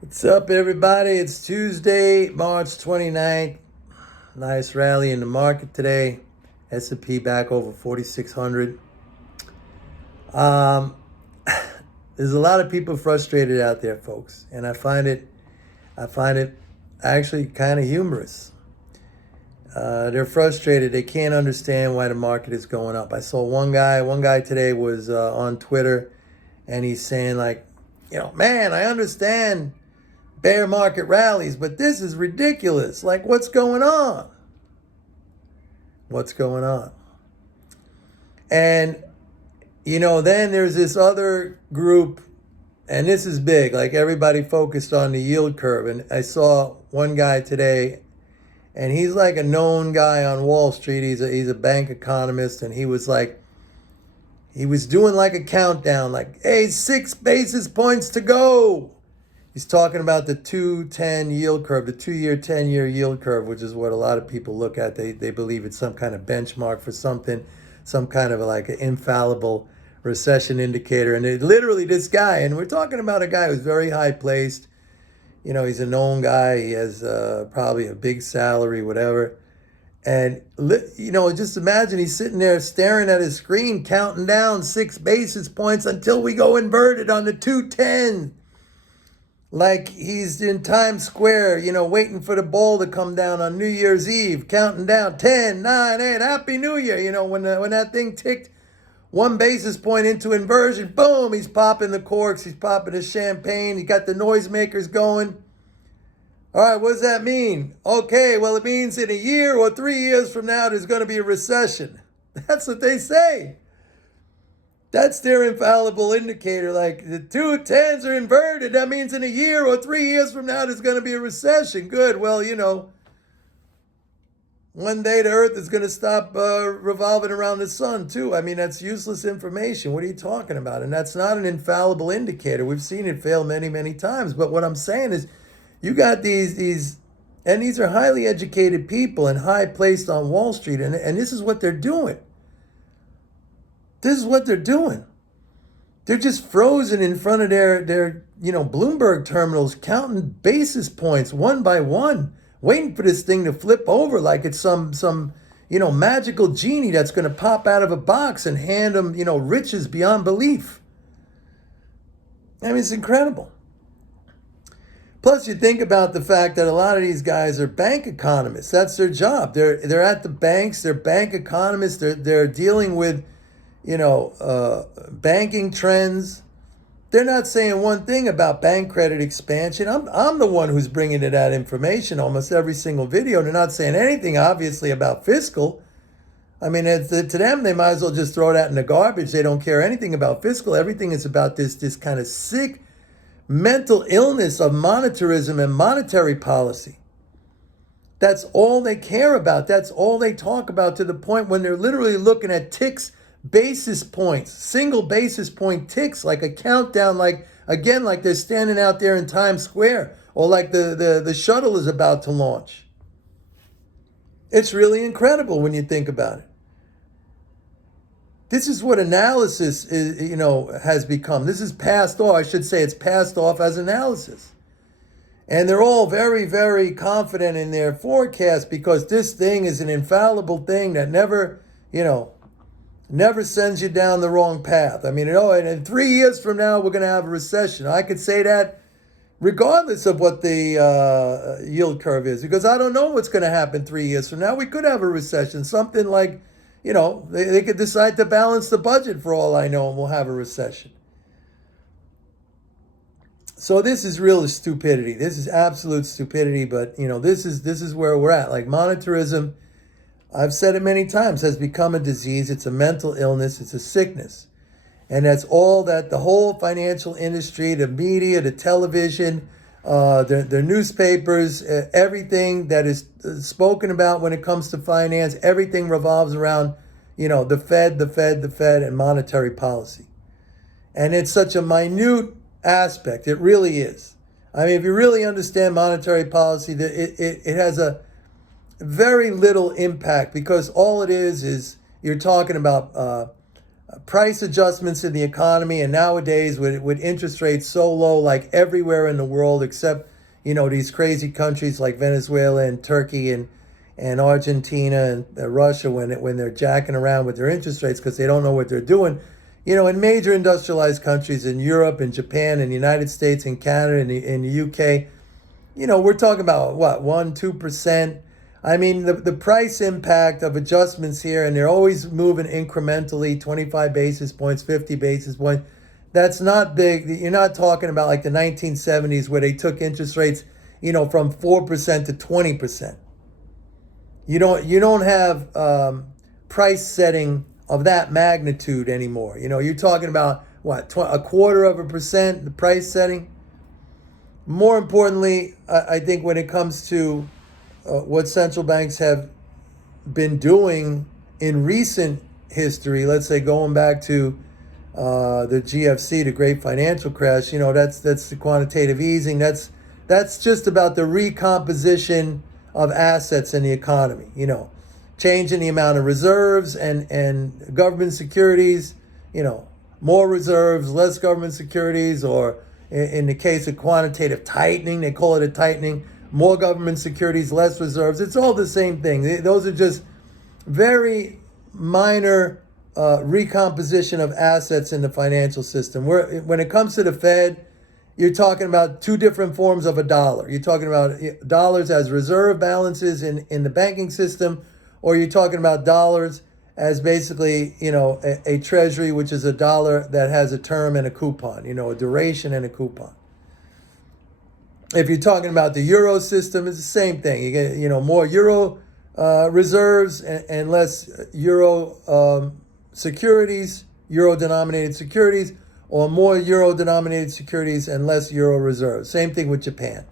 What's up, everybody? It's Tuesday, March 29th. Nice rally in the market today. S&P back over 4,600. Um, there's a lot of people frustrated out there, folks, and I find it actually kind of humorous. They're frustrated. They can't understand why the market is going up. I saw one guy today was on Twitter, and he's saying like, man, I understand bear market rallies, but this is ridiculous. Like, what's going on? What's going on? And, then there's this other group, and this is big. Like, everybody focused on the yield curve. And I saw one guy today, and he's like a known guy on Wall Street. He's a bank economist, and he was doing like a countdown, like, hey, 6 basis points to go. He's talking about the 2-10 yield curve, the 2-year, 10-year yield curve, which is what a lot of people look at. They believe it's some kind of benchmark for something, some kind of like an infallible recession indicator. And literally this guy, and we're talking about a guy who's very high placed. He's a known guy. He has probably a big salary, whatever. And, just imagine he's sitting there staring at his screen, counting down 6 basis points until we go inverted on the 210. Like he's in Times Square, waiting for the ball to come down on New Year's Eve, counting down 10, 9, 8, Happy New Year. When that thing ticked 1 basis point into inversion, boom, he's popping the corks, he's popping the champagne, he got the noisemakers going. All right, what does that mean? Okay, well, it means in a year or 3 years from now, there's going to be a recession. That's what they say. That's their infallible indicator. Like the 210s are inverted. That means in a year or 3 years from now, there's going to be a recession. Good. Well, one day the earth is going to stop revolving around the sun too. I mean, that's useless information. What are you talking about? And that's not an infallible indicator. We've seen it fail many, many times. But what I'm saying is you got these are highly educated people and high placed on Wall Street. And this is what they're doing. This is what they're doing. They're just frozen in front of their Bloomberg terminals, counting basis points one by one, waiting for this thing to flip over like it's some magical genie that's going to pop out of a box and hand them, riches beyond belief. I mean, it's incredible. Plus, you think about the fact that a lot of these guys are bank economists. That's their job. They're at the banks. They're bank economists. They're dealing with banking trends. They're not saying one thing about bank credit expansion. I'm the one who's bringing to that information almost every single video. They're not saying anything, obviously, about fiscal. I mean, to them, they might as well just throw that in the garbage. They don't care anything about fiscal. Everything is about this kind of sick mental illness of monetarism and monetary policy. That's all they care about. That's all they talk about, to the point when they're literally looking at ticks, basis points, single basis point ticks, like a countdown, like they're standing out there in Times Square, or like the shuttle is about to launch. It's really incredible when you think about it. This is what analysis is, has become. This is passed off. I should say it's passed off as analysis. And they're all very, very confident in their forecast because this thing is an infallible thing that never sends you down the wrong path. I mean, and in 3 years from now, we're going to have a recession. I could say that regardless of what the yield curve is, because I don't know what's going to happen 3 years from now. We could have a recession, something like, they could decide to balance the budget for all I know, and we'll have a recession. So this is real stupidity. This is absolute stupidity, but, this is where we're at. Like, monetarism, I've said it many times, has become a disease. It's a mental illness. It's a sickness. And that's all that the whole financial industry, the media, the television, the newspapers, everything that is spoken about when it comes to finance, everything revolves around, the Fed, and monetary policy. And it's such a minute aspect. It really is. I mean, if you really understand monetary policy, it has a very little impact, because all it is you're talking about price adjustments in the economy. And nowadays, with interest rates so low, like everywhere in the world, except, these crazy countries like Venezuela and Turkey and Argentina and Russia, when they're jacking around with their interest rates because they don't know what they're doing. In major industrialized countries in Europe and Japan and the United States and Canada and the UK, we're talking about what, 1%, 2%. I mean, the price impact of adjustments here, and they're always moving incrementally, 25 basis points, 50 basis points. That's not big. You're not talking about like the 1970s where they took interest rates, from 4% to 20%. You don't have price setting of that magnitude anymore. You're talking about what, a quarter of a percent, the price setting. More importantly, I think when it comes to what central banks have been doing in recent history, let's say going back to the GFC, the Great Financial Crash, that's the quantitative easing. That's just about the recomposition of assets in the economy. Changing the amount of reserves and government securities. More reserves, less government securities, or in the case of quantitative tightening, they call it a tightening. More government securities, less reserves. It's all the same thing. Those are just very minor recomposition of assets in the financial system. When it comes to the Fed, you're talking about two different forms of a dollar. You're talking about dollars as reserve balances in the banking system, or you're talking about dollars as basically, a treasury, which is a dollar that has a term and a coupon, a duration and a coupon. If you're talking about the euro system, it's the same thing. You get, more euro reserves and less euro securities, euro-denominated securities, or more euro-denominated securities and less euro reserves. Same thing with Japan.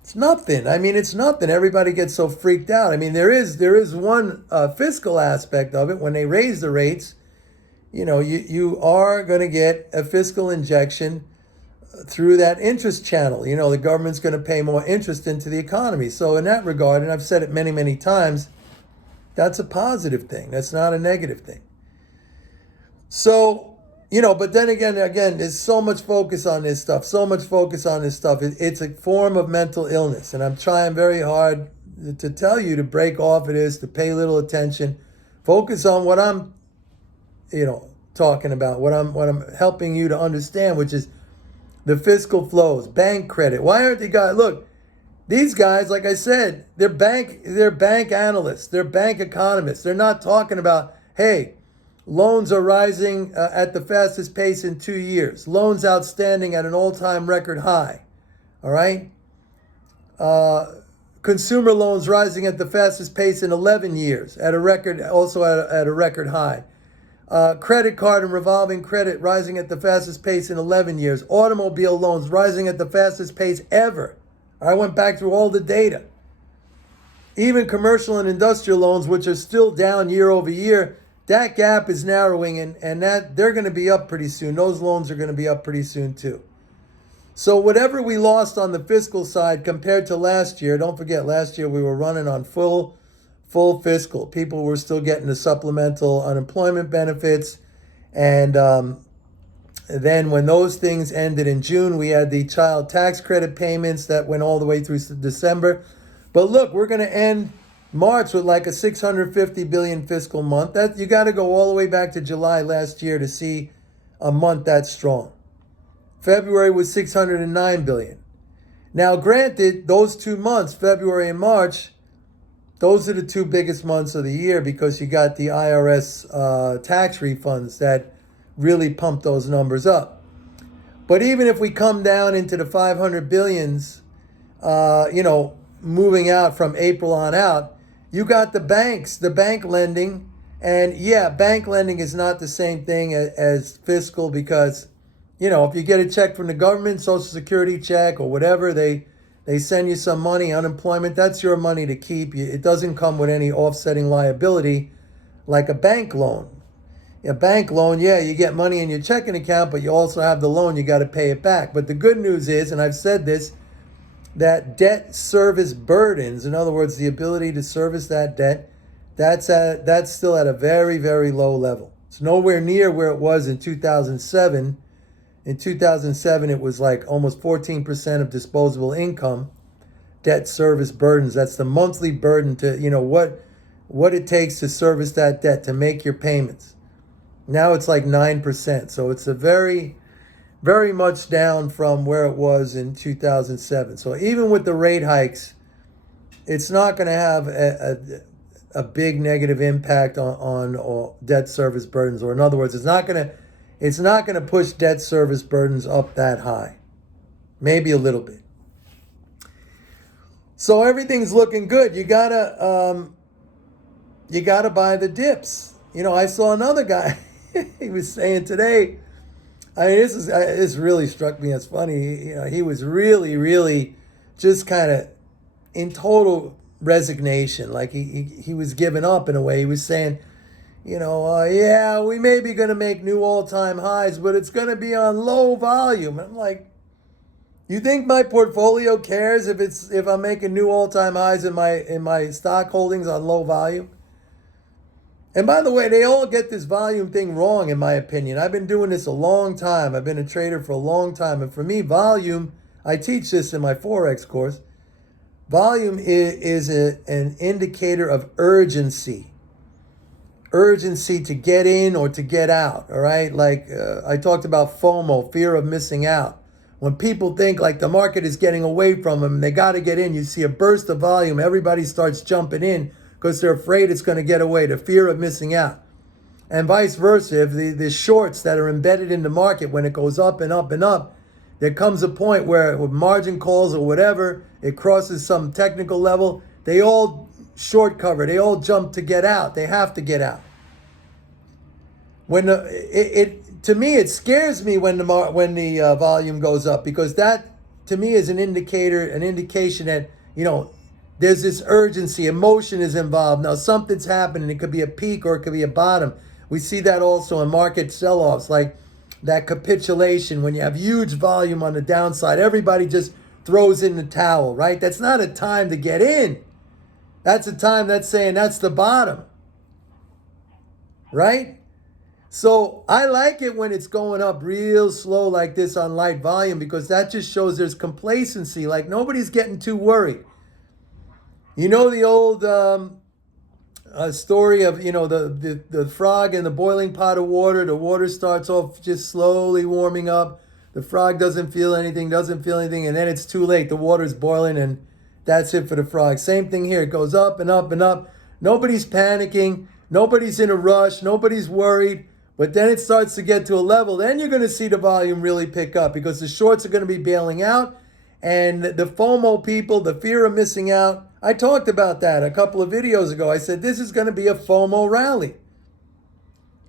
It's nothing. I mean, it's nothing. Everybody gets so freaked out. I mean, there is one fiscal aspect of it. When they raise the rates, you are going to get a fiscal injection through that interest channel. The government's going to pay more interest into the economy. So in that regard, and I've said it many, many times, that's a positive thing. That's not a negative thing. So, but then again, there's so much focus on this stuff, It's a form of mental illness. And I'm trying very hard to tell you to break off of this, to pay little attention, focus on what I'm, talking about, what I'm helping you to understand, which is the fiscal flows, bank credit. Why aren't they guys, look, these guys, like I said, they're bank analysts, they're bank economists. They're not talking about, hey, loans are rising at the fastest pace in 2 years. Loans outstanding at an all-time record high. All right? Consumer loans rising at the fastest pace in 11 years, at a record high. Credit card and revolving credit rising at the fastest pace in 11 years. Automobile loans rising at the fastest pace ever. I went back through all the data. Even commercial and industrial loans, which are still down year over year, that gap is narrowing, and that they're going to be up pretty soon. Those loans are going to be up pretty soon too. So whatever we lost on the fiscal side compared to last year, don't forget, last year we were running on full fiscal. People were still getting the supplemental unemployment benefits. And then when those things ended in June, we had the child tax credit payments that went all the way through December. But look, we're going to end March with like a 650 billion fiscal month. That you got to go all the way back to July last year to see a month that strong. February was 609 billion. Now, granted, those 2 months, February and March, those are the two biggest months of the year because you got the IRS tax refunds that really pump those numbers up. But even if we come down into the 500 billions, moving out from April on out, you got the banks, the bank lending. And yeah, bank lending is not the same thing as fiscal because, if you get a check from the government, Social Security check or whatever, they send you some money, unemployment, that's your money to keep. It doesn't come with any offsetting liability like a bank loan. A bank loan, yeah, you get money in your checking account, but you also have the loan, you got to pay it back. But the good news is, and I've said this, that debt service burdens, in other words, the ability to service that debt, that's still at a very, very low level. It's nowhere near where it was in 2007. In 2007, it was like almost 14% of disposable income. Debt service burdens. That's the monthly burden to, what it takes to service that debt, to make your payments. Now it's like 9%. So it's a very, very much down from where it was in 2007. So even with the rate hikes, it's not going to have a big negative impact on debt service burdens. Or in other words, it's not going to push debt service burdens up that high. Maybe a little bit. So everything's looking good. You gotta buy the dips. I saw another guy. He was saying today. I mean, this really struck me as funny. He was really, really just kind of in total resignation, like he was giving up in a way. He was saying, yeah, we may be going to make new all-time highs, but it's going to be on low volume. I'm like, you think my portfolio cares if I'm making new all-time highs in my stock holdings on low volume? And by the way, they all get this volume thing wrong, in my opinion. I've been doing this a long time. I've been a trader for a long time. And for me, volume, I teach this in my Forex course, volume is an indicator of urgency. Urgency to get in or to get out, all right? Like I talked about FOMO, fear of missing out. When people think like the market is getting away from them and they got to get in, you see a burst of volume, everybody starts jumping in because they're afraid it's going to get away, the fear of missing out. And vice versa, if the shorts that are embedded in the market, when it goes up and up and up, there comes a point where with margin calls or whatever, it crosses some technical level, they all short cover, they all jump to get out. They have to get out. To me, it scares me when the volume goes up, because that to me is an indication that there's this urgency, emotion is involved. Now something's happening. It could be a peak or it could be a bottom. We see that also in market sell-offs, like that capitulation when you have huge volume on the downside. Everybody just throws in the towel, right? That's not a time to get in. That's a time that's saying that's the bottom, right? So I like it when it's going up real slow like this on light volume, because that just shows there's complacency, like nobody's getting too worried. The old story of, the frog in the boiling pot of water. The water starts off just slowly warming up. The frog doesn't feel anything, and then it's too late. The water's boiling, and that's it for the frog. Same thing here. It goes up and up and up. Nobody's panicking. Nobody's in a rush. Nobody's worried. But then it starts to get to a level. Then you're going to see the volume really pick up, because the shorts are going to be bailing out. And the FOMO people, the fear of missing out, I talked about that a couple of videos ago. I said this is going to be a FOMO rally.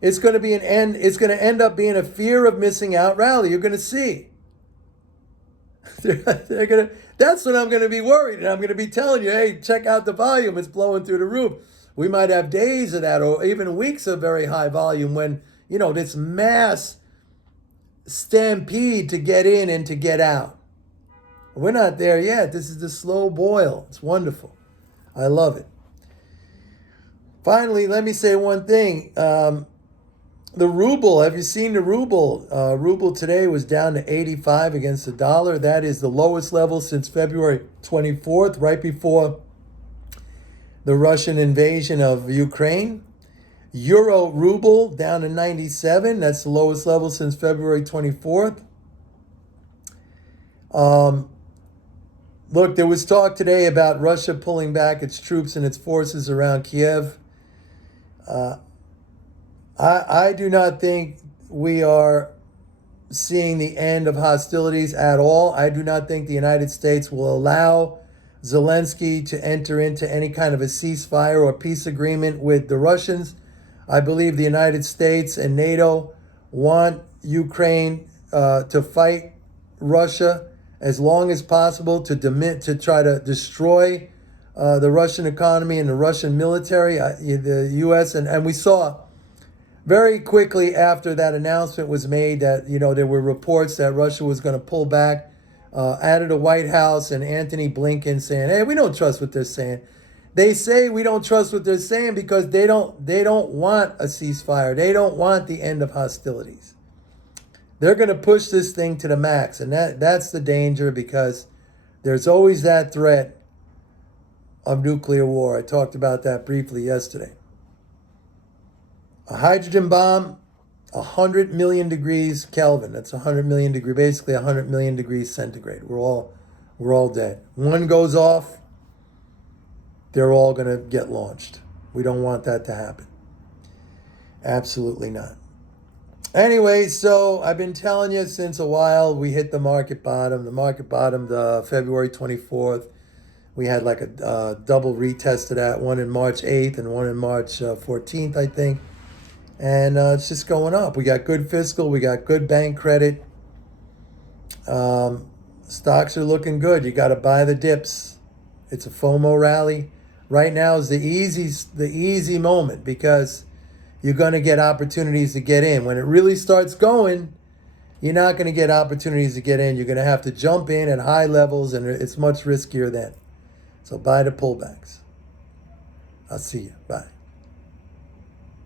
It's going to be it's going to end up being a fear of missing out rally. You're going to see. That's when I'm going to be worried, and I'm going to be telling you, hey, check out the volume. It's blowing through the roof. We might have days of that, or even weeks of very high volume, when this mass stampede to get in and to get out. We're not there yet. This is the slow boil. It's wonderful. I love it. Finally, let me say one thing. The ruble, have you seen the ruble? Ruble today was down to 85 against the dollar. That is the lowest level since February 24th, right before the Russian invasion of Ukraine. Euro ruble down to 97. That's the lowest level since February 24th. Look, there was talk today about Russia pulling back its troops and its forces around Kiev. I do not think we are seeing the end of hostilities at all. I do not think the United States will allow Zelensky to enter into any kind of a ceasefire or peace agreement with the Russians. I believe the United States and NATO want Ukraine to fight Russia as long as possible, to try to destroy the Russian economy and the Russian military. The U.S. and we saw very quickly after that announcement was made that there were reports that Russia was going to pull back. Out of the White House and Anthony Blinken saying, hey, we don't trust what they're saying. They say we don't trust what they're saying because they don't want a ceasefire. They don't want the end of hostilities. They're going to push this thing to the max, and that's the danger, because there's always that threat of nuclear war. I talked about that briefly yesterday. A hydrogen bomb, 100 million degrees Kelvin. That's 100 million degree, basically 100 million degrees centigrade. We're all dead. One goes off, they're all going to get launched. We don't want that to happen. Absolutely not. Anyway, so I've been telling you since a while, we hit the market bottom. The market bottomed February 24th. We had like a double retest of that, one in March 8th and one in March 14th, I think. And it's just going up. We got good fiscal. We got good bank credit. Stocks are looking good. You got to buy the dips. It's a FOMO rally. Right now is the easy moment, because you're going to get opportunities to get in. When it really starts going, you're not going to get opportunities to get in. You're going to have to jump in at high levels, and it's much riskier then. So buy the pullbacks. I'll see you. Bye.